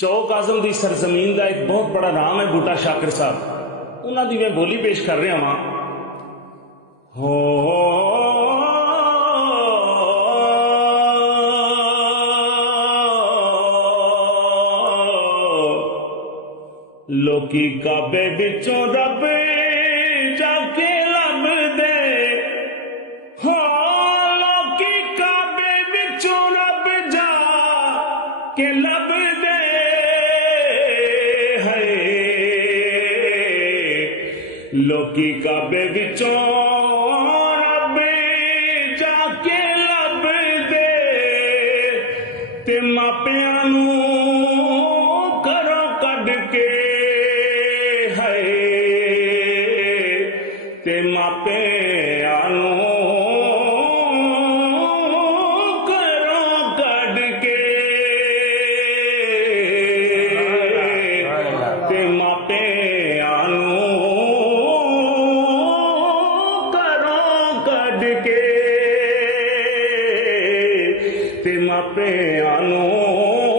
चौक आजम की सरजमीन का एक बहुत बड़ा नाम है बूटा शाकिर साहब। उन्होंने मैं बोली पेश कर रहा वहां हो लोकी काबे बिचों रब जाके लब दे हो लोकी काबे बिचों रब जा के लब दे है लोकी काबे बिचों रब जाके लब दे ते मापियां नूं घरों कढ के ते मापियां नूं घरों कढ के ते मापियां नूं घरों कढ के ते मापियां नूं